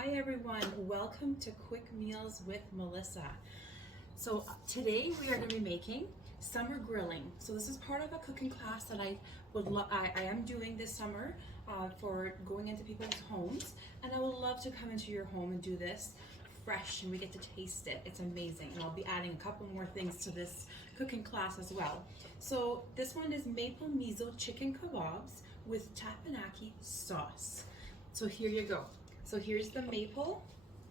Hi everyone, welcome to Quick Meals with Melissa. So today we are going to be making summer grilling. So this is part of a cooking class that I am doing this summer for going into people's homes, and I would love to come into your home and do this fresh and we get to taste it. It's amazing, and I'll be adding a couple more things to this cooking class as well. So this one is maple miso chicken kebabs with tappanyaki sauce. So here you go. So here's the maple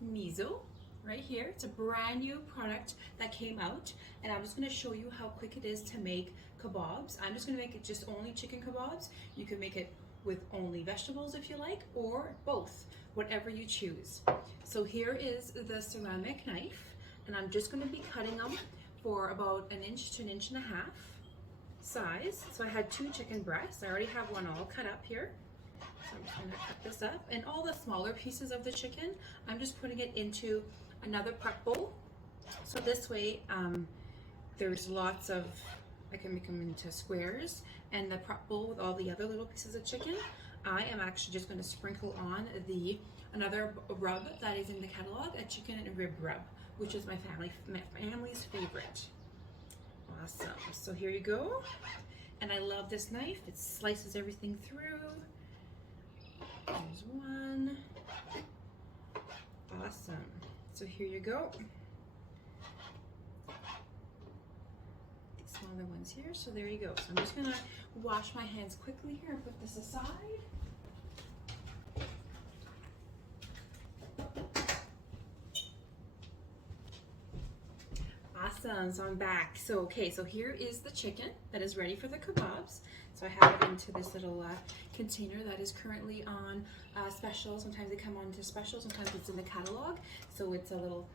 miso right here. It's a brand new product that came out, and I'm just going to show you how quick it is to make kebabs. I'm just going to make it just only chicken kebabs. You can make it with only vegetables if you like, or both, whatever you choose. So here is the ceramic knife, and I'm just going to be cutting them for about 1 inch to 1.5 inches size. So I had 2 chicken breasts. I already have one all cut up here. So I'm just going to cut this up, and all the smaller pieces of the chicken, I'm just putting it into another prep bowl. So this way, there's lots of, I can make them into squares, and the prep bowl with all the other little pieces of chicken, I am actually just going to sprinkle on another rub that is in the catalog, a chicken and rib rub, which is my family's favorite. Awesome. So here you go. And I love this knife. It slices everything through. There's one. Awesome. So here you go. The smaller ones here. So there you go. So I'm just gonna wash my hands quickly here and put this aside. Awesome, so I'm back. So here is the chicken that is ready for the kebabs. So I have it into this little container that is currently on special. Sometimes they come on to special, sometimes it's in the catalog. So it's a little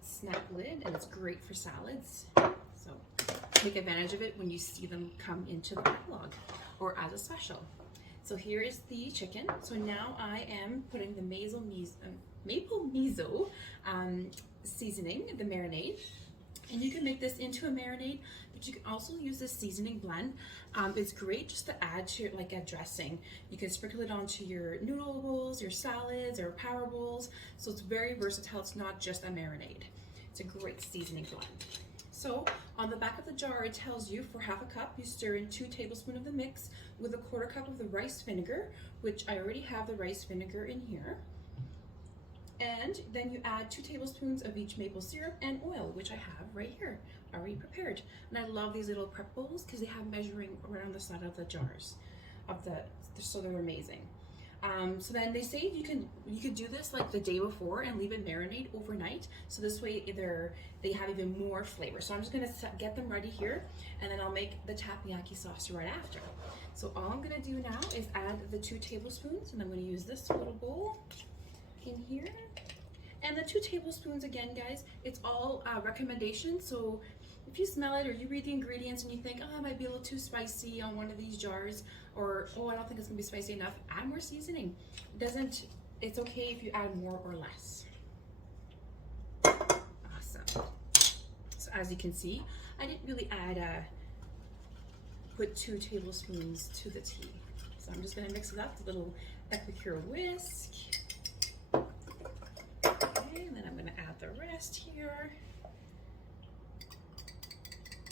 snap lid, and it's great for salads. So take advantage of it when you see them come into the catalog or as a special. So here is the chicken. So now I am putting the maple miso seasoning, the marinade. And you can make this into a marinade, but you can also use this seasoning blend. It's great just to add to like a dressing. You can sprinkle it onto your noodle bowls, your salads, or power bowls. So it's very versatile. It's not just a marinade. It's a great seasoning blend. So on the back of the jar, it tells you for 1/2 cup, you stir in 2 tablespoons of the mix with 1/4 cup of the rice vinegar, which I already have the rice vinegar in here. And then you add 2 tablespoons of each maple syrup and oil, which I have right here, already prepared. And I love these little prep bowls because they have measuring right on the side of the jars, so they're amazing. So then they say you could do this like the day before and leave it marinate overnight. So this way they have even more flavor. So I'm just gonna get them ready here, and then I'll make the tappanyaki sauce right after. So all I'm gonna do now is add the 2 tablespoons, and I'm gonna use this little bowl in here. And the 2 tablespoons, again guys, it's all recommendations. So if you smell it or you read the ingredients and you think, oh, it might be a little too spicy on one of these jars, or oh, I don't think it's gonna be spicy enough, add more seasoning. It's okay if you add more or less. Awesome. So as you can see, I didn't really put 2 tablespoons to the tea. So I'm just gonna mix it up with a little 𝐓𝐞𝐞 whisk. And then I'm going to add the rest here.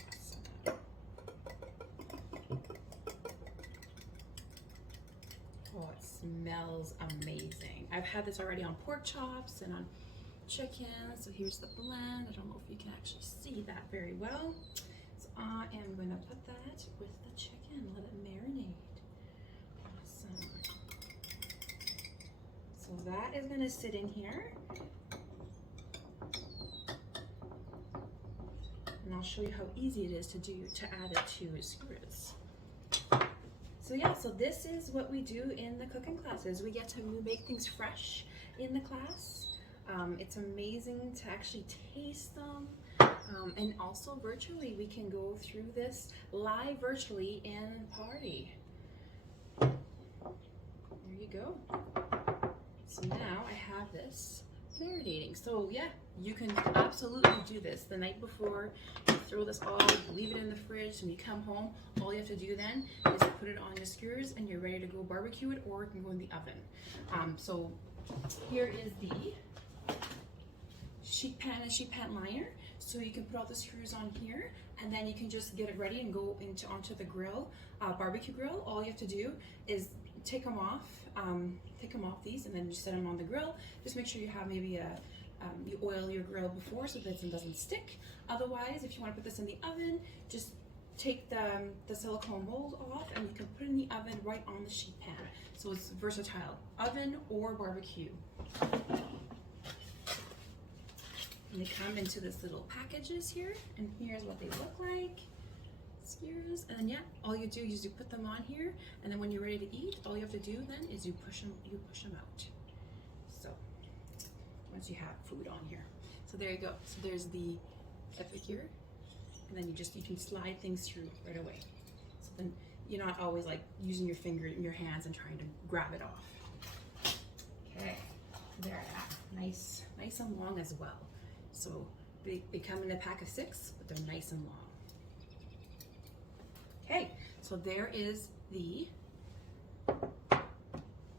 Awesome. Oh, it smells amazing. I've had this already on pork chops and on chicken. So here's the blend. I don't know if you can actually see that very well. So I am going to put that with the chicken, let it marinate. Awesome. So that is going to sit in here. And I'll show you how easy it is to add it to skewers. So yeah, so this is what we do in the cooking classes. We get to make things fresh in the class. It's amazing to actually taste them. And also virtually, we can go through this live virtually and party. There you go. So now I have this marinating. So yeah, you can absolutely do this the night before. You throw this all, leave it in the fridge. When you come home, all you have to do then is put it on your skewers and you're ready to go barbecue it, or it can go in the oven. So here is the sheet pan and sheet pan liner. So you can put all the screws on here, and then you can just get it ready and go onto the grill, barbecue grill. All you have to do is take them off these, and then just set them on the grill. Just make sure you have maybe you oil your grill before so that it doesn't stick. Otherwise, if you want to put this in the oven, just take the silicone mold off, and you can put it in the oven right on the sheet pan. So it's versatile, oven or barbecue. And they come into this little packages here, and here's what they look like. Skewers, and then yeah, all you do is you put them on here, and then when you're ready to eat, all you have to do then is you push them out. So once you have food on here, so there you go. So there's the epic here, and then you can slide things through right away. So then you're not always like using your finger in your hands and trying to grab it off. Okay, there, nice and long as well. So they come in a pack of 6, but they're nice and long. Okay, so there is the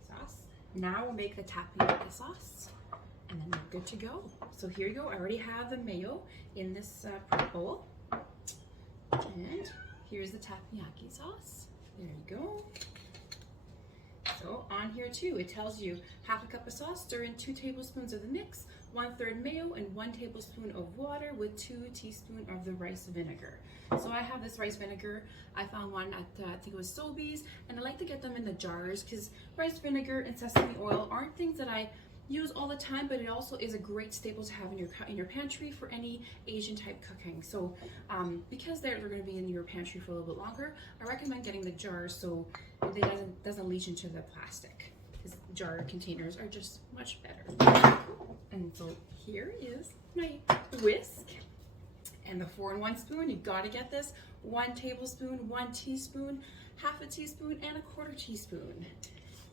sauce. Now we'll make the tappanyaki sauce, and then we're good to go. So here you go. I already have the mayo in this bowl, and here's the tappanyaki sauce. There you go. So on here too, it tells you half a cup of sauce, stir in 2 tablespoons of the mix, 1/3 mayo, and 1 tablespoon of water with 2 teaspoons of the rice vinegar. So I have this rice vinegar. I found one at, I think it was Sobeys, and I like to get them in the jars because rice vinegar and sesame oil aren't things that I use all the time, but it also is a great staple to have in your pantry for any Asian type cooking. So because they're going to be in your pantry for a little bit longer, I recommend getting the jars so it doesn't leach into the plastic, because jar containers are just much better. And so here is my whisk and the 4-in-1 spoon. You got to get this. 1 tablespoon, 1 teaspoon, half a teaspoon, and a 1/4 teaspoon.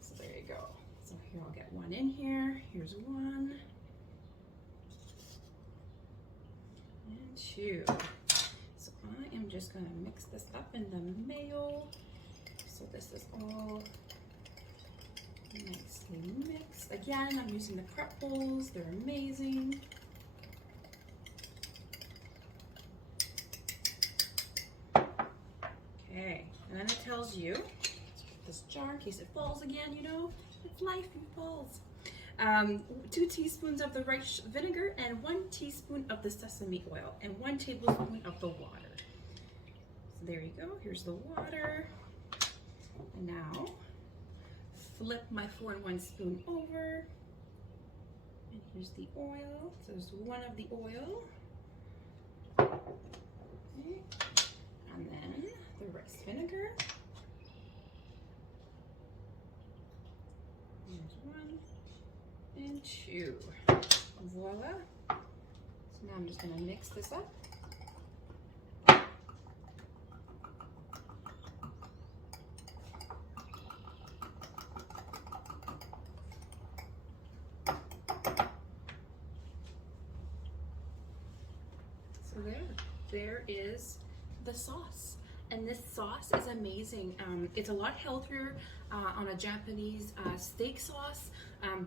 So there you go. So here, I'll get 1 in here. Here's 1 and 2. So I am just gonna mix this up in the mayo. So this is all nicely mixed. Again, I'm using the prep bowls. They're amazing. Okay, and then it tells you, this jar in case it falls again, you know, it's life, it falls. 2 teaspoons of the rice vinegar and 1 teaspoon of the sesame oil and 1 tablespoon of the water. So there you go, here's the water. And now, flip my 4-in-1 spoon over. And here's the oil. So there's 1 of the oil. Okay. And then the rice vinegar. Here's 1 and 2. Voila. So now I'm just going to mix this up. So there is the sauce. And this sauce is amazing. It's a lot healthier on a Japanese steak sauce.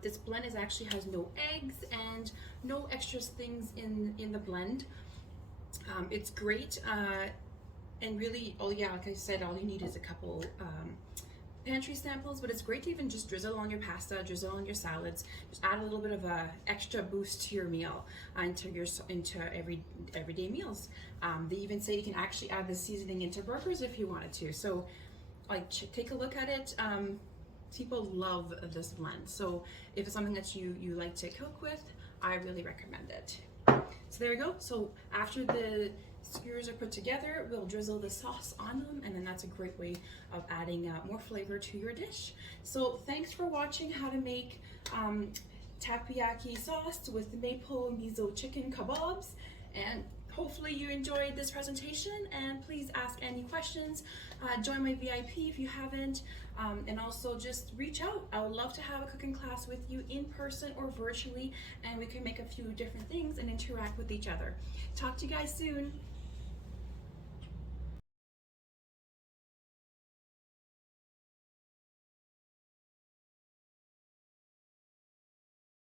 This blend actually has no eggs and no extra things in the blend. It's great, and really, like I said, all you need is a couple pantry samples, but it's great to even just drizzle on your pasta, drizzle on your salads, just add a little bit of a extra boost to your meal, into everyday meals. They even say you can actually add the seasoning into burgers if you wanted to. So like, take a look at it. People love this blend. So if it's something that you like to cook with, I really recommend it. So there we go. So after the skewers are put together, we'll drizzle the sauce on them, and then that's a great way of adding more flavor to your dish. So thanks for watching how to make tappanyaki sauce with maple miso chicken kebabs, and hopefully you enjoyed this presentation, and please ask any questions. Join my VIP if you haven't, and also just reach out. I would love to have a cooking class with you in person or virtually, and we can make a few different things and interact with each other. Talk to you guys soon.